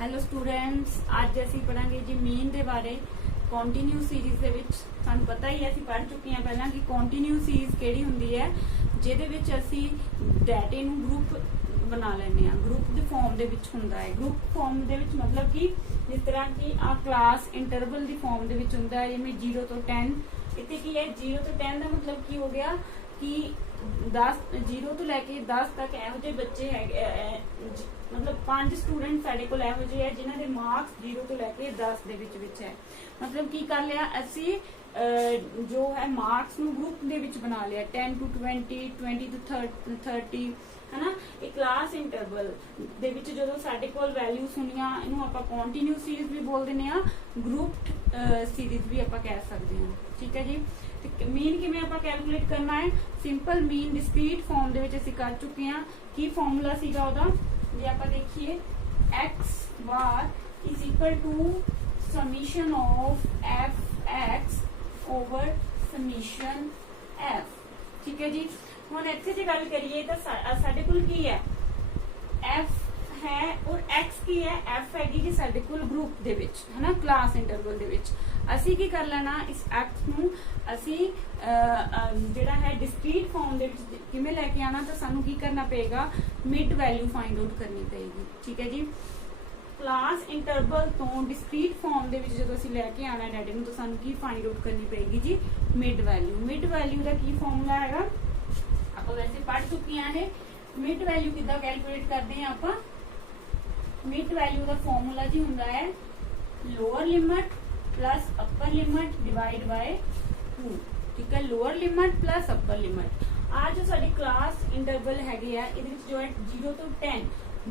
Hello students, ਅੱਜ ਅਸੀਂ ਪੜਾਂਗੇ ਜੀ ਮੀਨ ਦੇ ਬਾਰੇ। ਕੰਟੀਨਿਊ ਸੀਰੀਜ਼ ਦੇ ਵਿੱਚ ਸਾਨੂੰ ਪਤਾ ਹੀ ਹੈ, ਅਸੀਂ ਪੜ੍ਹ ਚੁੱਕੇ ਹਾਂ ਪਹਿਲਾਂ ਕਿ ਕੰਟੀਨਿਊ ਸੀਰੀਜ਼ ਕਿਹੜੀ ਹੁੰਦੀ ਹੈ, ਜਿਹਦੇ ਵਿੱਚ ਅਸੀਂ ਡਾਟੇ ਨੂੰ ਗਰੁੱਪ ਬਣਾ ਲੈਂਦੇ ਹਾਂ। ਗਰੁੱਪ ਦੇ ਫਾਰਮ ਦੇ ਵਿੱਚ ਹੁੰਦਾ ਹੈ। ਗਰੁੱਪ ਫਾਰਮ ਦੇ ਵਿੱਚ ਮਤਲਬ ਕਿ ਜਿਸ ਤਰ੍ਹਾਂ ਕਿ ਆ ਕਲਾਸ ਇੰਟਰਵਲ ਦੀ ਫਾਰਮ ਦੇ ਵਿੱਚ ਹੁੰਦਾ ਹੈ, ਜਿਵੇਂ 0 ਤੋਂ 10। ਇੱਥੇ ਕੀ ਹੈ, 0 ਤੋਂ 10 ਦਾ ਮਤਲਬ ਕੀ ਹੋ ਗਿਆ ਕਿ 0 ਤੋਂ ਲੈ ਕੇ 10 ਤੱਕ ਇਹੋ ਜਿਹੇ ਬੱਚੇ ਹੈਗੇ, मतलब 5 स्टूडेंट साडे कोल ਇਹੋ ਜਿਹੇ ਹੈ ਜਿਨ੍ਹਾਂ ਦੇ ਮਾਰਕਸ 0 ਤੋਂ ਲੈ ਕੇ 10 ਦੇ ਵਿੱਚ ਹੈ। मतलब ਕੀ ਕਰ ਲਿਆ ਅਸੀਂ, ਜੋ ਹੈ ਮਾਰਕਸ ਨੂੰ ਗਰੁੱਪ ਦੇ ਵਿੱਚ ਬਣਾ ਲਿਆ, 10 to 20, 20 to 30 है ना। एक क्लास इंटरवल ਦੇ ਵਿੱਚ ਜਦੋਂ ਸਾਡੇ ਕੋਲ ਵੈਲਿਊਜ਼ ਹੁੰਦੀਆਂ, ਇਹਨੂੰ ਆਪਾਂ ਕੰਟੀਨਿਊ ਸੀਰੀਜ਼ ਵੀ ਬੋਲ ਦਿੰਦੇ ਆ, ਗਰੁੱਪਡ ਸੀਰੀਜ਼ ਵੀ ਆਪਾਂ ਕਹਿ ਸਕਦੇ ਹਾਂ। ਠੀਕ ਹੈ ਜੀ। ਤੇ ਮੀਨ ਕਿਵੇਂ ਆਪਾਂ ਕੈਲਕੂਲੇਟ ਕਰਨਾ ਹੈ? ਸਿੰਪਲ ਮੀਨ ਡਿਸਕ੍ਰੀਟ ਫਾਰਮ ਦੇ ਵਿੱਚ ਅਸੀਂ ਕਰ ਚੁੱਕੇ ਹਾਂ। ਕੀ ਫਾਰਮੂਲਾ ਸੀਗਾ ਉਹਦਾ? ਜੇ ਆਪਾਂ ਦੇਖੀਏ, x bar is equal to summation of fx over summation f। ठीक है जी। ਹੁਣ ਇੱਥੇ ਜੇ ਗੱਲ ਕਰੀਏ ਤਾਂ ਸਾਡੇ ਕੋਲ ਕੀ ਹੈ, f ਹੈ ਔਰ x ਕੀ ਹੈ, f ਹੈਗੀ ਜੀ ਸਾਡੇ ਕੋਲ ਗਰੁੱਪ ਦੇ ਵਿੱਚ, ਹਨਾ, ਕਲਾਸ ਇੰਟਰਵਲ ਦੇ ਵਿੱਚ। ਅਸੀਂ ਕੀ ਕਰ ਲੈਣਾ, ਇਸ x ਨੂੰ ਅਸੀਂ ਜਿਹੜਾ ਹੈ ਡਿਸਕ੍ਰੀਟ ਫਾਰਮ ਦੇ ਵਿੱਚ ਕਿਵੇਂ ਲੈ ਕੇ ਆਣਾ, ਤਾਂ ਸਾਨੂੰ ਕੀ ਕਰਨਾ ਪਏਗਾ, ਮਿਡ ਵੈਲਿਊ ਫਾਈਂਡ ਆਊਟ ਕਰਨੀ ਪਏਗੀ। ਠੀਕ ਹੈ ਜੀ। ਕਲਾਸ ਇੰਟਰਵਲ ਤੋਂ ਡਿਸਕ੍ਰੀਟ ਫਾਰਮ ਦੇ ਵਿੱਚ ਜਦੋਂ ਅਸੀਂ ਲੈ ਕੇ ਆਣਾ ਡਾਟੇ ਨੂੰ, ਤਾਂ ਸਾਨੂੰ ਕੀ ਫਾਈਂਡ ਆਊਟ ਕਰਨੀ ਪਏਗੀ ਜੀ, ਮਿਡ ਵੈਲਿਊ। ਮਿਡ ਵੈਲਿਊ ਦਾ ਕੀ ਫਾਰਮੂਲਾ ਹੈਗਾ, ਆਪਾਂ ਵੈਸੇ ਪੜ੍ਹ ਚੁੱਕੀਆਂ ਨੇ। ਮਿਡ ਵੈਲਿਊ ਕਿੱਦਾਂ ਕੈਲਕੂਲੇਟ ਕਰਦੇ ਆ ਆਪਾਂ? ਮਿਡ ਵੈਲਿਊ ਦਾ ਫਾਰਮੂਲਾ ਜੀ ਹੁੰਦਾ ਹੈ ਲੋਅਰ ਲਿਮਟ ਪਲੱਸ ਅਪਰ ਲਿਮਟ ਡਿਵਾਈਡ ਬਾय 2। ਠੀਕ ਹੈ, ਲੋਅਰ ਲਿਮਟ ਪਲੱਸ ਅਪਰ ਲਿਮਟ। ਆ ਜੋ ਸਾਡੀ ਕਲਾਸ ਇੰਟਰਵਲ ਹੈਗੇ ਆ, ਇਹਦੇ ਵਿੱਚ ਜੋ ਹੈ 0 ਤੋਂ 10,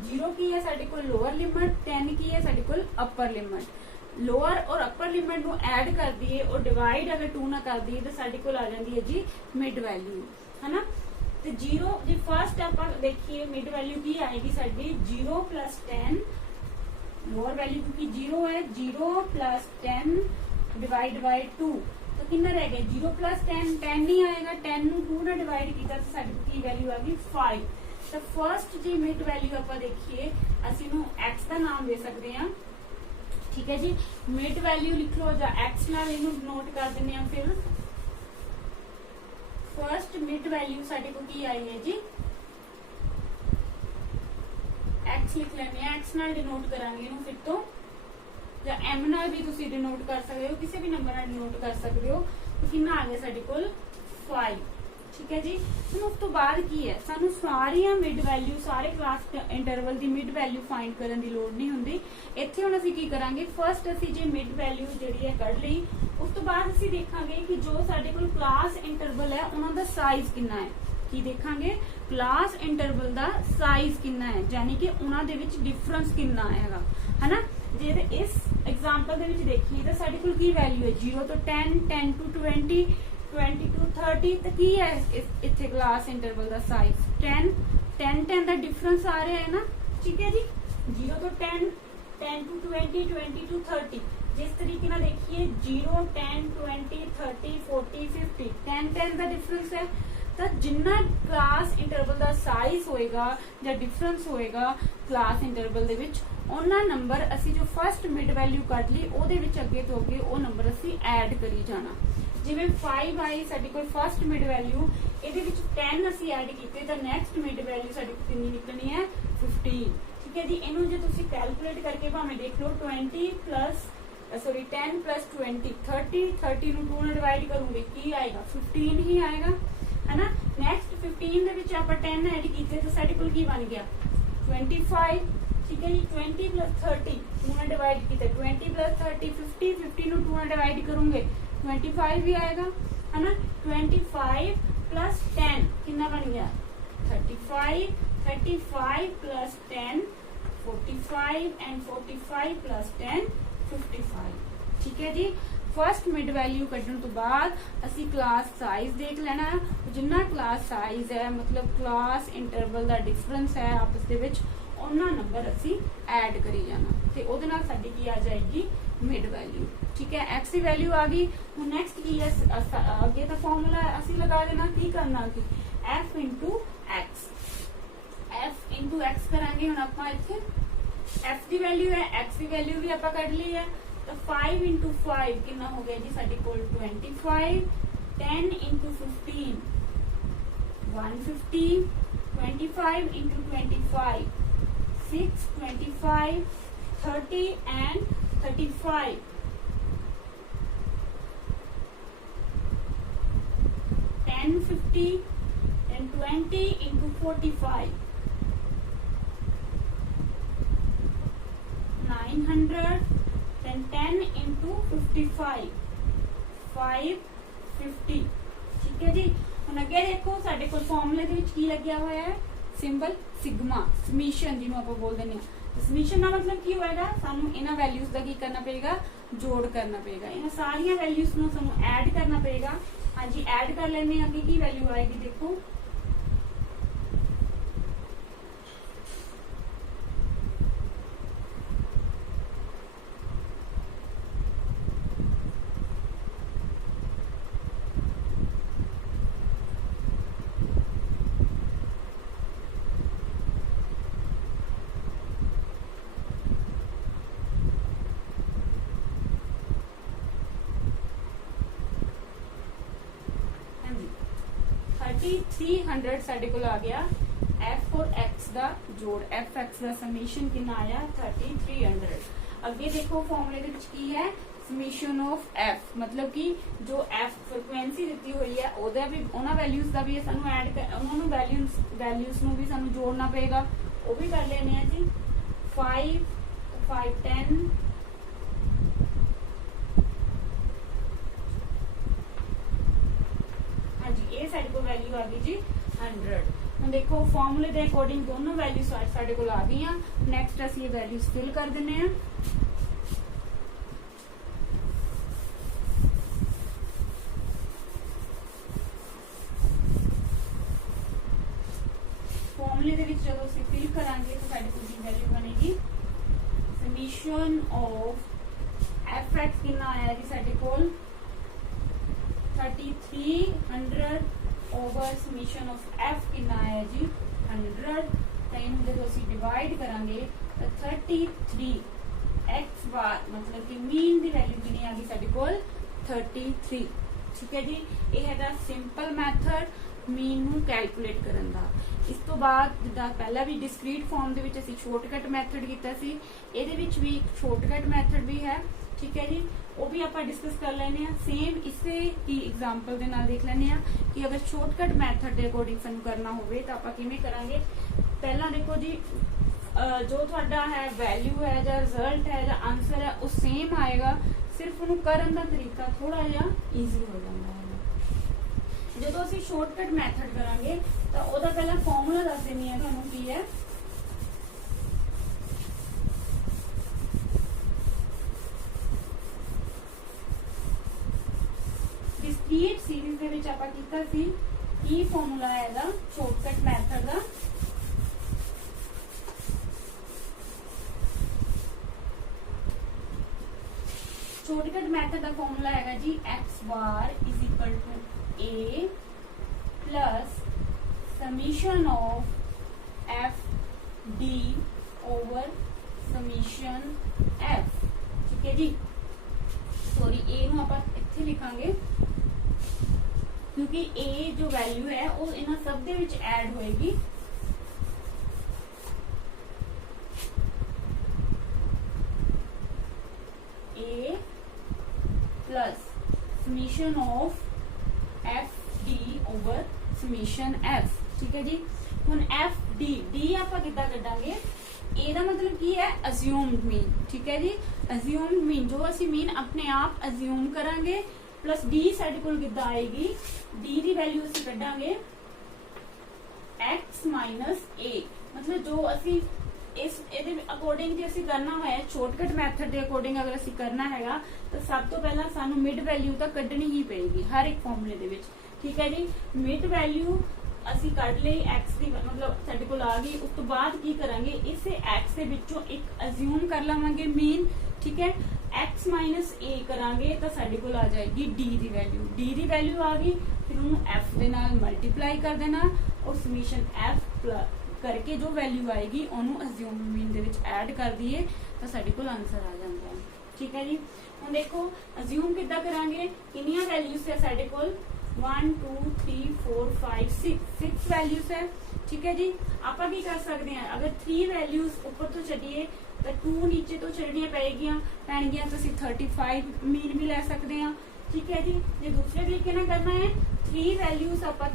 0 ਕੀ ਹੈ ਸਾਡੇ ਕੋਲ ਲੋਅਰ ਲਿਮਟ, 10 ਕੀ ਹੈ ਸਾਡੇ ਕੋਲ ਅਪਰ ਲਿਮਟ। ਲੋਅਰ ਔਰ ਅਪਰ ਲਿਮਟ ਨੂੰ ਐਡ ਕਰ ਦਈਏ ਔਰ ਡਿਵਾਈਡ ਅਗਰ 2 ਨਾਲ ਕਰ ਦਈਏ ਤਾਂ ਸਾਡੇ ਕੋਲ ਆ ਜਾਂਦੀ ਹੈ ਜੀ ਮਿਡ ਵੈਲਿਊ, ਹੈ ਨਾ। ਤੇ 0 ਜੇ ਫਸਟ ਆਪਾਂ ਦੇਖੀਏ ਮਿਡ ਵੈਲਿਊ ਕੀ ਆਏਗੀ ਸਾਡੀ, 0 plus 10, ਲੋਅਰ ਵੈਲਿਊ ਕਿਉਂਕਿ 0 है, 0 plus 10 डिवाइड बाय 2, तो कितना रह गया 0 plus 10, 10 नहीं आएगा, 10 ਨੂੰ 2 ਨਾਲ ਡਿਵਾਈਡ ਕੀਤਾ ਤਾਂ ਸਾਡੀ ਕੀ ਵੈਲਿਊ ਆ ਗਈ 5। ਤਾਂ ਫਸਟ ਜੀ ਮਿਡ ਵੈਲਿਊ ਆਪਾਂ ਦੇਖੀਏ, ਅਸੀਂ ਨੂੰ x ਦਾ ਨਾਮ ਦੇ ਸਕਦੇ ਹਾਂ। ਠੀਕ ਹੈ ਜੀ। ਮਿਡ ਵੈਲਿਊ ਲਿਖ ਲਓ ਜਾਂ x ਨਾਲ ਇਹਨੂੰ ਨੋਟ ਕਰ ਦਿੰਦੇ ਹਾਂ। ਫਿਰ ਫਸਟ ਮਿਡ ਵੈਲਿਊ ਸਾਡੇ ਕੋਲ ਕੀ ਆਈ ਹੈ ਜੀ, x ਲਿਖ ਲੈਂਦੇ ਆ, x ਨਾਲ ਡਿਨੋਟ ਕਰਾਂਗੇ ਇਹਨੂੰ ਫਿਰ ਤੋਂ, ਜਾਂ m ਨਾਲ ਵੀ ਤੁਸੀਂ ਡਿਨੋਟ ਕਰ ਸਕਦੇ ਹੋ, ਕਿਸੇ ਵੀ ਨੰਬਰ ਨਾਲ ਡਿਨੋਟ ਕਰ ਸਕਦੇ ਹੋ। तो कितना आ गया साडे कोल 5। ठीक है जी। ਹੁਣ ਉਸ ਤੋਂ ਬਾਅਦ ਕੀ ਹੈ, ਸਾਨੂੰ ਸਾਰੀਆਂ ਮਿਡ ਵੈਲਿਊ, ਸਾਰੇ ਕਲਾਸ ਇੰਟਰਵਲ ਦੀ ਮਿਡ ਵੈਲਿਊ ਫਾਈਂਡ ਕਰਨ ਦੀ ਲੋੜ ਨਹੀਂ ਹੁੰਦੀ। ਇੱਥੇ ਹੁਣ ਅਸੀਂ ਕੀ ਕਰਾਂਗੇ, ਫਸਟ ਅਸੀਂ ਜੇ ਮਿਡ ਵੈਲਿਊ ਜਿਹੜੀ ਹੈ ਕੱਢ ਲਈ, ਉਸ ਤੋਂ ਬਾਅਦ ਅਸੀਂ ਦੇਖਾਂਗੇ ਕਿ ਜੋ ਸਾਡੇ ਕੋਲ ਕਲਾਸ ਇੰਟਰਵਲ ਹੈ ਉਹਨਾਂ ਦਾ ਸਾਈਜ਼ ਕਿੰਨਾ ਹੈ। ਕੀ ਦੇਖਾਂਗੇ, ਕਲਾਸ ਇੰਟਰਵਲ ਦਾ ਸਾਈਜ਼ ਕਿੰਨਾ ਹੈ, ਯਾਨੀ ਕਿ ਉਹਨਾਂ ਦੇ ਵਿੱਚ ਡਿਫਰੈਂਸ ਕਿੰਨਾ ਹੈਗਾ, ਹਨਾ। ਜੇ ਇਸ ਐਗਜ਼ਾਮਪਲ ਦੇ ਵਿੱਚ ਦੇਖੀਏ ਤਾਂ ਸਾਡੇ ਕੋਲ ਕੀ ਵੈਲਿਊ ਹੈ, 0 ਤੋਂ 10, 10 to 20, 20 to 30। ਤਾਂ ਕੀ ਹੈ ਇੱਥੇ ਕਲਾਸ ਇੰਟਰਵਲ ਦਾ ਸਾਈਜ਼ 10, 10 10 ਦਾ ਡਿਫਰੈਂਸ ਆ ਰਿਹਾ ਹੈ ਨਾ। ਠੀਕ ਹੈ ਜੀ। 0 ਤੋਂ 10, 10 to 20, 20 to 30। जिस तरीके ना देखिए 0, 10, 20, 30, 40, 50, 10 10 ਦਾ ਡਿਫਰੈਂਸ ਹੈ। ਤਾਂ ਜਿੰਨਾ ਕਲਾਸ ਇੰਟਰਵਲ ਦਾ ਸਾਈਜ਼ ਹੋਏਗਾ ਜਾਂ ਡਿਫਰੈਂਸ ਹੋਏਗਾ ਕਲਾਸ ਇੰਟਰਵਲ ਦੇ ਵਿੱਚ, ਉਹਨਾਂ ਨੰਬਰ ਅਸੀਂ ਜੋ ਫਸਟ ਮਿਡ ਵੈਲਿਊ ਕੱਢ ਲਈ ਉਹਦੇ ਵਿੱਚ ਅੱਗੇ ਤੋਂ ਅੱਗੇ ਉਹ ਨੰਬਰ ਅਸੀਂ ਐਡ ਕਰੀ ਜਾਣਾ। ਜਿਵੇਂ 5 ਆਈ ਸਾਡੀ ਕੋਲ ਫਸਟ ਮਿਡ ਵੈਲਿਊ, ਇਹਦੇ ਵਿੱਚ 10 ਅਸੀਂ ਐਡ ਕੀਤੇ ਤਾਂ ਨੈਕਸਟ ਮਿਡ ਵੈਲਿਊ ਸਾਡੀ ਕਿੰਨੀ ਨਿਕਲਣੀ ਹੈ, 15। ਠੀਕ ਹੈ ਜੀ। ਇਹਨੂੰ ਜੇ ਤੁਸੀਂ ਕੈਲਕੂਲੇਟ ਕਰਕੇ ਭਾਵੇਂ ਦੇਖ ਲਓ, 10 plus 20, 30, 30 ਨੂੰ 2 ਨਾਲ ਡਿਵਾਈਡ ਕਰੋਗੇ ਕੀ ਆਏਗਾ, 15 ਹੀ ਆਏਗਾ, है ना। नेक्स्ट 15 ਦੇ ਵਿੱਚ ਆਪਾਂ 10 ਐਡ ਕੀਤੇ ਤਾਂ ਸਾਡੇ ਕੋਲ ਕੀ ਬਣ ਗਿਆ, 25। ਠੀਕ ਹੈ ਜੀ। 20 plus 30 2 ਨਾਲ ਡਿਵਾਈਡ ਕੀਤਾ, 20 plus 30 50, 50 ਨੂੰ 2 ਨਾਲ ਡਿਵਾਈਡ ਕਰੋਗੇ 25 ਵੀ ਆਏਗਾ, है ना। 25 plus 10 ਕਿੰਨਾ ਬਣ ਗਿਆ, 35, 35 plus 10 45, and 45 plus 10 55। ठीक है जी। फस्ट मिड वैल्यू ਕੱਢਣ ਤੋਂ ਬਾਅਦ ਅਸੀਂ ਕਲਾਸ ਸਾਈਜ਼ ਦੇਖ ਲੈਣਾ। ਜਿੰਨਾ ਕਲਾਸ ਸਾਈਜ਼ ਹੈ, ਮਤਲਬ ਕਲਾਸ ਇੰਟਰਵਲ ਦਾ ਡਿਫਰੈਂਸ ਹੈ ਆਪਸ ਦੇ ਵਿੱਚ, ਉਹਨਾਂ ਨੰਬਰ ਅਸੀਂ ਐਡ ਕਰੀ ਜਾਣਾ ਤੇ ਉਹਦੇ ਨਾਲ ਸਾਡੀ ਕੀ ਆ ਜਾਏਗੀ, ਮਿਡ ਵੈਲਿਊ। ਠੀਕ ਹੈ। x ਦੀ ਵੈਲਿਊ ਆ ਗਈ। ਹੁਣ ਨੈਕਸਟ ਕੀ ਹੈ, ਅੱਗੇ ਦਾ ਫਾਰਮੂਲਾ ਅਸੀਂ ਲਗਾ ਦੇਣਾ। ਕੀ ਕਰਨਾ, ਕਿ f into x, f into x ਕਰਾਂਗੇ। ਹੁਣ ਆਪਾਂ ਇੱਥੇ f ਦੀ की वैल्यू है, x की वैल्यू भी आप कढ़ ली है। तो 5 इंटू 5 कितना हो गया जी साडे कोल 25, 10 into 15 150, 25 into 25 6, 25 30 and 35, 10, 50 and 20 into 45, 900, then 10 into 55, 550। ठीक है जी। ਹੁਣ ਅੱਗੇ ਦੇਖੋ ਸਾਡੇ ਕੋਲ ਫਾਰਮੂਲੇ ਦੇ ਵਿੱਚ ਕੀ ਲੱਗਿਆ ਹੋਇਆ ਹੈ, ਸਿੰਬਲ ਸਿਗਮਾ, ਸਮੀਸ਼ਨ ਜਿਹਨੂੰ ਆਪਾਂ ਬੋਲ ਦਿੰਦੇ ਹਾਂ। ਸਮੀਸ਼ਨ ਦਾ ਮਤਲਬ ਕੀ ਹੋਏਗਾ, ਸਾਨੂੰ ਇਹਨਾਂ ਵੈਲਿਊਜ਼ ਦਾ ਕੀ ਕਰਨਾ ਪਏਗਾ, ਜੋੜ ਕਰਨਾ ਪਏਗਾ। ਇਹਨਾਂ ਸਾਰੀਆਂ ਵੈਲਿਊਜ਼ ਨੂੰ ਸਾਨੂੰ ਐਡ ਕਰਨਾ ਪਏਗਾ। ਹਾਂਜੀ ਐਡ ਕਰ ਲੈਂਦੇ ਹਾਂ, ਕੀ ਵੈਲਿਊ ਆਏਗੀ ਦੇਖੋ, जी 300 ਸਾਡੇ ਕੋਲ ਆ ਗਿਆ। f और x ਦਾ ਜੋੜ, f x ਦਾ ਸਮੀਸ਼ਨ ਕਿੰਨਾ ਆਇਆ 3300। ਅੱਗੇ ਦੇਖੋ ਫਾਰਮੂਲੇ ਦੇ ਵਿੱਚ ਕੀ ਹੈ, ਸਮੀਸ਼ਨ ਆਫ f ਮਤਲਬ ਕਿ ਜੋ f ਫ੍ਰੀਕੁਐਂਸੀ ਦਿੱਤੀ ਹੋਈ ਹੈ ਉਹਦਾ ਵੀ, ਉਹਨਾਂ ਵੈਲਿਊਜ਼ ਦਾ ਵੀ ਸਾਨੂੰ ਐਡ, ਉਹਨਾਂ ਨੂੰ ਵੈਲਿਊਜ਼ ਨੂੰ ਵੀ ਸਾਨੂੰ ਜੋੜਨਾ ਪਏਗਾ। ਉਹ ਵੀ ਕਰ ਲੈਣੇ ਆ ਜੀ। 5 5 10 ਇਹ ਸਾਡੇ ਕੋਲ ਵੈਲਿਊ ਆ ਗਈ ਜੀ 100। ਹੁਣ ਦੇਖੋ ਫਾਰਮੂਲੇ ਦੇ ਅਕੋਰਡਿੰਗ ਦੋਨੋਂ ਵੈਲਿਊਜ਼ ਸਾਡੇ ਕੋਲ ਆ ਗਈਆਂ। ਨੈਕਸਟ ਅਸੀਂ ਇਹ ਵੈਲਿਊਜ਼ ਫਿਲ ਕਰ ਦਿੰਨੇ ਆ। ਫਾਰਮੂਲੇ ਦੇ ਵਿੱਚ ਜਦੋਂ ਅਸੀਂ ਫਿਲ ਕਰਾਂਗੇ ਤਾਂ ਸਾਡੇ ਕੋਲ ਕੀ ਵੈਲਿਊ ਬਣੇਗੀ, ਸਮੀਸ਼ਨ ਆਫ fx ਕਿੰਨਾ ਆਇਆ ਜੀ ਸਾਡੇ ਕੋਲ 3300 ओवर समीशन ऑफ f कितना आया जी 100। तो इन जो ਅਸੀਂ डिवाइड करांगे तो 33 x बार मतलब कि मीन ਦੀ वैल्यू ਕਿੰਨੀ ਆ ਗਈ ਸਾਡੇ ਕੋਲ 33। ਠੀਕ ਹੈ ਜੀ। ਇਹ ਹੈਗਾ ਸਿੰਪਲ ਮੈਥਡ ਮੀਨ ਨੂੰ ਕੈਲਕੂਲੇਟ ਕਰਨ ਦਾ। ਇਸ ਤੋਂ ਬਾਅਦ ਜਿੱਦਾਂ ਪਹਿਲਾਂ ਵੀ ਡਿਸਕ੍ਰੀਟ ਫਾਰਮ ਦੇ ਵਿੱਚ ਅਸੀਂ ਸ਼ਾਰਟਕਟ ਮੈਥਡ ਕੀਤਾ ਸੀ, ਇਹਦੇ ਵਿੱਚ ਵੀ ਇੱਕ ਸ਼ਾਰਟਕਟ ਮੈਥਡ ਵੀ ਹੈ। ठीक है जी, वो भी आप डिस्कस कर लेने। सेम इसे की एग्जाम्पल के नाल देख लेने कि अगर शॉर्टकट मैथड के अकॉर्डिंग सानू करना होवे तो आप किवें करांगे। पहला देखो जी, जो थोड़ा है वैल्यू है या रिजल्ट है या आंसर है वो सेम आएगा, सिर्फ उन्होंने करन दा तरीका थोड़ा जिहा ईजी हो जाता है। जो असीं शॉर्टकट मैथड करांगे तो ओहदा पहला फॉर्मूला दस देनी है तुहानूं की है। डिस्क्रीट सीरीज ਦੇ ਵਿੱਚ ਆਪਾਂ ਕੀਤਾ ਸੀ ਕੀ ਫਾਰਮੂਲਾ ਹੈ ਇਹਦਾ ਸ਼ਾਰਟਕਟ ਮੈਥਡ ਦਾ। ਸ਼ਾਰਟਕਟ ਮੈਥਡ ਦਾ ਫਾਰਮੂਲਾ ਹੈਗਾ ਜੀ x bar is equal to a plus summation of f d over summation f। ਠੀਕ ਹੈ ਜੀ। सॉरी a ਨੂੰ ਆਪਾਂ ਇੱਥੇ ਲਿਖਾਂਗੇ क्योंकि a जो वैल्यू है वो इन्हां सब दे विच ऐड होएगी। a plus summation of f d over summation f। ठीक है जी। हुण f d आपां किद्दां कड्डांगे, ए दा मतलब की है अज्यूम्ड मीन। ठीक है जी। अज्यूम्ड मीन जो असीं मीन अपने आप अज्यूम करांगे प्लस डी साडे कोल किद्दां आएगी, डी दी वैल्यू असीं कड्डांगे x माइनस a। मतलब जो असीं इस ਇਹਦੇ ਅਕੋਰਡਿੰਗ ਜੇ ਅਸੀਂ ਕਰਨਾ ਹੋਇਆ ਸ਼ਾਰਟਕਟ ਮੈਥਡ ਦੇ ਅਕੋਰਡਿੰਗ ਅਗਰ ਅਸੀਂ ਕਰਨਾ ਹੈਗਾ ਤਾਂ ਸਭ ਤੋਂ ਪਹਿਲਾਂ ਸਾਨੂੰ ਮਿਡ ਵੈਲਿਊ ਤਾਂ ਕੱਢਣੀ ਹੀ ਪਏਗੀ ਹਰ ਇੱਕ ਫਾਰਮੂਲੇ ਦੇ ਵਿੱਚ। ਠੀਕ ਹੈ ਜੀ। ਮਿਡ ਵੈਲਿਊ ਅਸੀਂ ਕੱਢ ਲਈ x ਦੀ, मतलब ਸਾਡੇ ਕੋਲ ਆ ਗਈ। ਉਸ ਤੋਂ ਬਾਅਦ ਕੀ ਕਰਾਂਗੇ, ਇਸੇ x ਦੇ ਵਿੱਚੋਂ ਇੱਕ ਅਜ਼ਿਊਮ ਕਰ ਲਵਾਂਗੇ ਮੀਨ। ਠੀਕ ਹੈ। x माइनस a करांगे तो साडे कोल आ जाएगी d दी वैल्यू। d दी वैल्यू आ गई, फिर उन्होंने f दे नाल मल्टीप्लाई कर देना और समीशन f करके जो वैल्यू आएगी ਉਹਨੂੰ ਅਸਿਊਮ ਮੀਨ ਦੇ ਵਿੱਚ ਐਡ ਕਰ ਦਈਏ ਤਾਂ ਸਾਡੇ ਕੋਲ ਆਨਸਰ ਆ ਜਾਂਦਾ ਹੈ। ਠੀਕ ਹੈ ਜੀ। ਹੁਣ ਦੇਖੋ ਅਸਿਊਮ ਕਿੱਦਾਂ ਕਰਾਂਗੇ, ਕਿੰਨੀਆਂ ਵੈਲਿਊਜ਼ ਹੈ ਸਾਡੇ ਕੋਲ 1 2 3 4 5 6 ਵੈਲਿਊਜ਼ ਹੈ। ਠੀਕ ਹੈ ਜੀ। ਆਪਾਂ ਕੀ ਕਰ ਸਕਦੇ ਹਾਂ, ਅਗਰ 3 ਵੈਲਿਊਜ਼ ਉੱਪਰ ਤੋਂ ਛੱਡੀਏ ਤਾਂ 2 ਨੀਚੇ ਤੋਂ ਛੱਡਣੀਆਂ ਪੈਣਗੀਆਂ ਤਾਂ ਅਸੀਂ 35 ਮੀਨ ਵੀ ਲੈ ਸਕਦੇ ਹਾਂ। ਠੀਕ ਹੈ ਜੀ। ਜੇ ਦੂਸਰੇ ਤਰੀਕੇ ਨਾਲ ਕਰਨਾ ਹੈ 3 ਵੈਲਿਊਜ਼ ਆਪਾਂ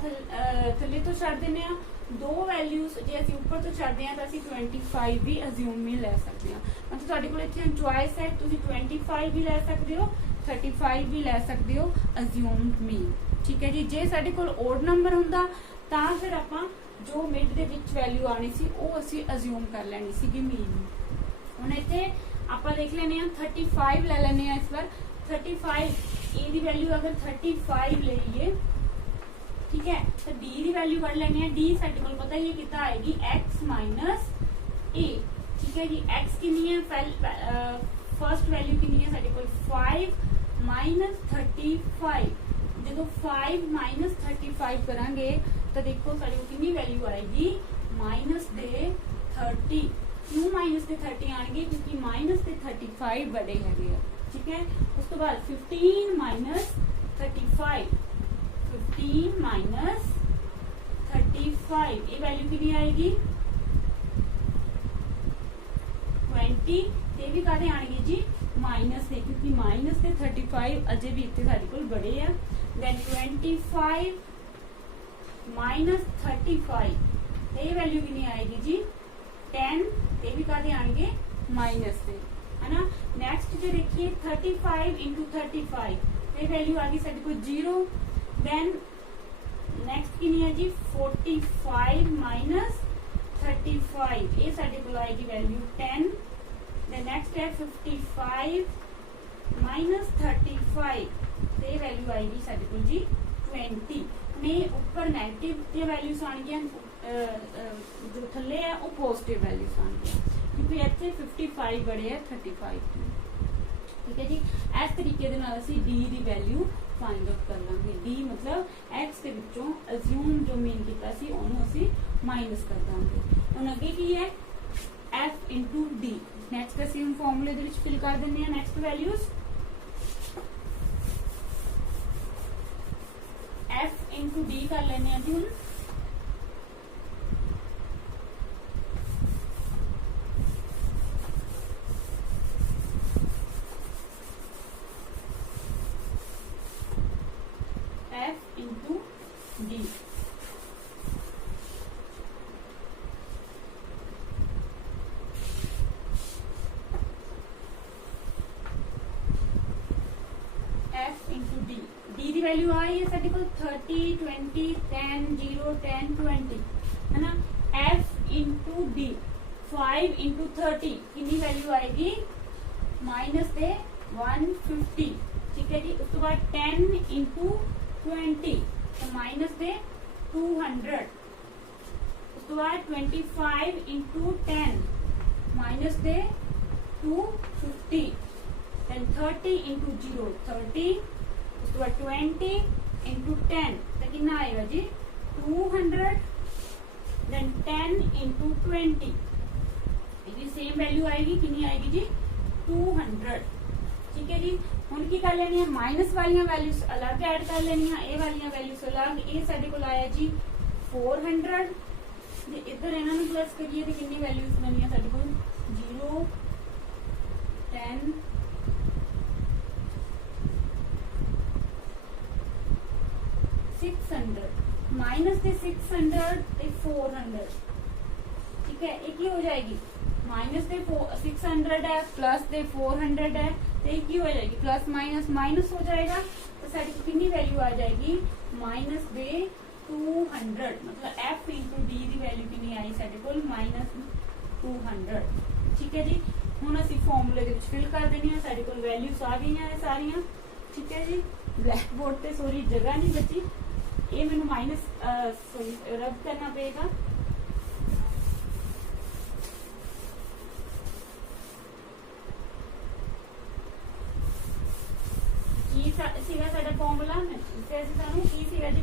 ਥੱਲੇ ਤੋਂ ਛੱਡ ਦਿੰਦੇ ਹਾਂ, 2 ਵੈਲਿਊਜ਼ ਜੇ ਅਸੀਂ ਉੱਪਰ ਤੋਂ ਛੱਡਦੇ ਹਾਂ ਤਾਂ ਅਸੀਂ 25 ਵੀ ਅਸਿਊਮ ਮੀਨ ਲੈ ਸਕਦੇ ਹਾਂ। ਮਤਲਬ ਤੁਹਾਡੇ ਕੋਲ ਇੱਥੇ ਚੁਆਇਸ ਹੈ, ਤੁਸੀਂ 25 ਵੀ ਲੈ ਸਕਦੇ ਹੋ, 35 ਵੀ ਲੈ ਸਕਦੇ ਹੋ ਅਸਿਊਮ ਮੀਨ। ਠੀਕ ਹੈ ਜੀ। ਜੇ ਸਾਡੇ ਕੋਲ ਓਡ ਨੰਬਰ ਹੁੰਦਾ ਤਾਂ ਫਿਰ ਆਪਾਂ ਜੋ ਮਿਡ ਦੇ ਵਿੱਚ ਵੈਲਿਊ ਆਣੀ ਸੀ ਉਹ ਅਸੀਂ ਅਸਿਊਮ ਕਰ ਲੈਣੀ ਸੀਗੀ ਮੀਨ। ਹੁਣ ਇੱਥੇ ਆਪਾਂ ਦੇਖ ਲੈਨੇ ਆ 35 ਲੈ ਲੈਨੇ ਆ ਇਸ ਵਾਰ। 35 ए ਦੀ ਵੈਲਿਊ ਅਗਰ 35 ਲਈਏ, ਠੀਕ ਹੈ, ਤਾਂ d ਦੀ ਵੈਲਿਊ ਕੱਢ ਲੈਨੇ ਆ। d ਸਾਡੇ ਕੋਲ ਪਤਾ ਹੀ ਹੈ ਕਿੱਦਾਂ ਆਏਗੀ, x - a। ਠੀਕ ਹੈ ਜੀ। x ਕਿੰਨੀ ਹੈ, ਫਰਸਟ ਵੈਲਿਊ ਕਿੰਨੀ ਹੈ ਸਾਡੇ ਕੋਲ 5 - 35। ਜਦੋਂ 5 - 35 ਕਰਾਂਗੇ ਤਾਂ ਦੇਖੋ ਸਾਡੇ ਕੋਲ ਕਿੰਨੀ ਵੈਲਿਊ ਆਏਗੀ, ਮਾਈਨਸ ਦੇ 30। क्यों माइनस के 30 आएंगे, क्योंकि माइनस के 35 बड़े है। ठीक है। उस तो बाद 15 माइनस 35, 15 माइनस 35 ये वैल्यू कितनी आएगी 20। ये भी कादे आएंगे जी माइनस से, क्योंकि माइनस के 35 अजे भी इतने सारे कोल बड़े हैं। देन 25 माइनस 35 ये वैल्यू कितनी आएगी जी 10। ये भी कादे आएंगे माइनस से, है ना। नेक्स्ट जो देखिए 35 इंटू 35 ये वैल्यू आ गई साढ़े को 0। देन नेक्स्ट की है जी 45 माइनस 35 ये साढ़े को आएगी वैल्यू 10। देन नेक्स्ट है 55 माइनस 35 ये वैल्यू आएगी साढ़े को जी 20। ने ऊपर नेगेटिव वैल्यूज आएंगे, जो थले है वो पॉजिटिव वैल्यूज आएंगे, क्योंकि इतने 55 बड़े है 35। ठीक है जी। इस तरीके दे नाल असीं डी दी वैल्यू फाइंड आउट कर लांगे। डी मतलब एक्स दे विचों अज्यूम जो मीन कीता सी ओनू असीं माइनस कर दांगे। हुण अगे की है एफ इंटू डी। नैक्सट असीं हुण फॉर्मूले दे विच फिल कर दिंदे हां next values. F into D कर लेने जी हुण। F into D F into D D की वैल्यू आई है साढ़े को 30 20 10 0 10 20 है ना। एफ इंटू डी 5 इंटू 30 कितनी वैल्यू आएगी माइनस दे 150। ठीक है जी। उसके बाद 10 इंटू 20 तो माइनस दे 200। उसके बाद 25 इंटू 10 माइनस दे 250। Then 30 into 0 30। उसके बाद 20 इंटू 10 तो कितना आएगा जी 200। देन 10 इंटू 20 ये सेम वैल्यू आएगी, कितनी आएगी जी 200। ठीक है जी। हुण की कर लेनी है माइनस वाली वैल्यूज अलग ऐड कर लेनी है, ए वाली वैल्यूज अलग। ये साडे कोल आया जी 400। जे इधर इन्हां नूं प्लस करिए तो कितनी वैल्यूज बनी है साडे कोल 0 10 600 माइनस दे 600 ते 400। ठीक है। एक ही हो जाएगी माइनस दे 600 है प्लस दे 400 है तो एक ही हो जाएगी, प्लस माइनस माइनस हो जाएगा तो साड़ी को कितनी वैल्यू आ जाएगी माइनस दे 200। मतलब एफ इंटू डी की वैल्यू कितनी आई साढ़े कोल माइनस 200। ठीक है जी। हुण असीं फॉर्मूले दे विच फिल कर देनी है, साढ़े कोल वैल्यूज आ गई है सारियां। ठीक है जी। ब्लैक बोर्ड ते सॉरी जगह नहीं बची, ये मैंने माइनस सॉरी रब करना पड़ेगा। Formula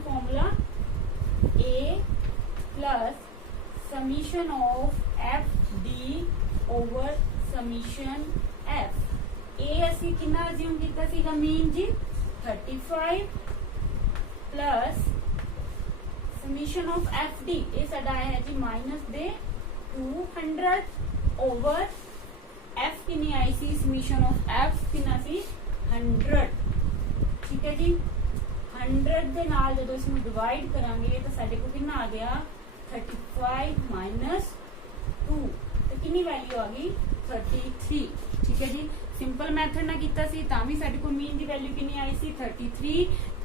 formula A plus summation of F D over summation F. ए असी कितना अज्यूम किया सीगा मीन जी 35 plus summation of F D ये साडा आया है जी माइनस दे 200 ओवर एफ कितनी आई सी समीशन ऑफ एफ कितना सी 100। ठीक है जी 100 ਦੇ ਨਾਲ ਜਦੋਂ ਇਸ ਨੂੰ ਡਿਵਾਈਡ ਕਰਾਂਗੇ ਤਾਂ ਸਾਡੇ ਕੋਲ ਕਿੰਨਾ ਆ ਗਿਆ 35 ਮਾਈਨਸ 2 ਤੇ ਕਿੰਨੀ ਵੈਲਿਊ ਆ ਗਈ 33। ਠੀਕ ਹੈ ਜੀ ਸਿੰਪਲ ਮੈਥਡ ਨਾਲ ਕੀਤਾ ਸੀ ਤਾਂ ਵੀ ਸਾਡੇ ਕੋਲ ਮੀਨ ਦੀ ਵੈਲਿਊ ਕਿੰਨੀ ਆਈ ਸੀ 33।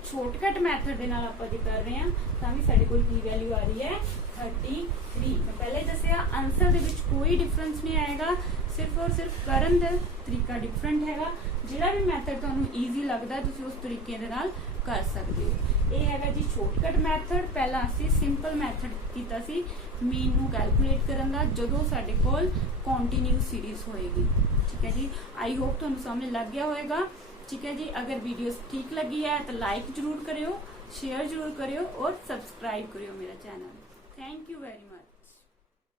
ਸ਼ਾਰਟਕਟ ਮੈਥਡ ਦੇ ਨਾਲ ਆਪਾਂ ਜੇ ਕਰ ਰਹੇ ਹਾਂ ਤਾਂ ਵੀ ਸਾਡੇ ਕੋਲ ਕੀ ਵੈਲਿਊ ਆ ਰਹੀ ਹੈ 33। ਮੈਂ ਪਹਿਲੇ ਦੱਸਿਆ ਆਨਸਰ ਦੇ ਵਿੱਚ ਕੋਈ ਡਿਫਰੈਂਸ ਨਹੀਂ ਆਏਗਾ, ਸਿਰਫ ਔਰ ਸਿਰਫ ਕਰਨ ਦਾ ਤਰੀਕਾ ਡਿਫਰੈਂਟ ਹੈਗਾ। ਜਿਹੜਾ ਵੀ ਮੈਥਡ ਤੁਹਾਨੂੰ ਈਜ਼ੀ ਲੱਗਦਾ ਤੁਸੀਂ ਉਸ ਤਰੀਕੇ ਦੇ ਨਾਲ ਕਰ ਸਕਦੇ ਹੋ। ਇਹ ਹੈਗਾ ਜੀ ਸ਼ਾਰਟਕਟ ਮੈਥਡ। ਪਹਿਲਾਂ ਅਸੀਂ ਸਿੰਪਲ ਮੈਥਡ ਕੀਤਾ ਸੀ ਮੀਨ ਨੂੰ ਕੈਲਕੂਲੇਟ ਕਰਨ ਦਾ ਜਦੋਂ ਸਾਡੇ ਕੋਲ ਕੰਟੀਨਿਊਸ ਸੀਰੀਜ਼ ਹੋਏਗੀ। ਠੀਕ ਹੈ ਜੀ आई होप ਤੁਹਾਨੂੰ ਸਮਝ ਲੱਗ ਗਿਆ ਹੋਵੇਗਾ। ठीक है जी अगर वीडियो ठीक लगी है तो लाइक जरूर करियो, शेयर जरूर करियो और सब्सक्राइब करियो मेरा channel. Thank you very much.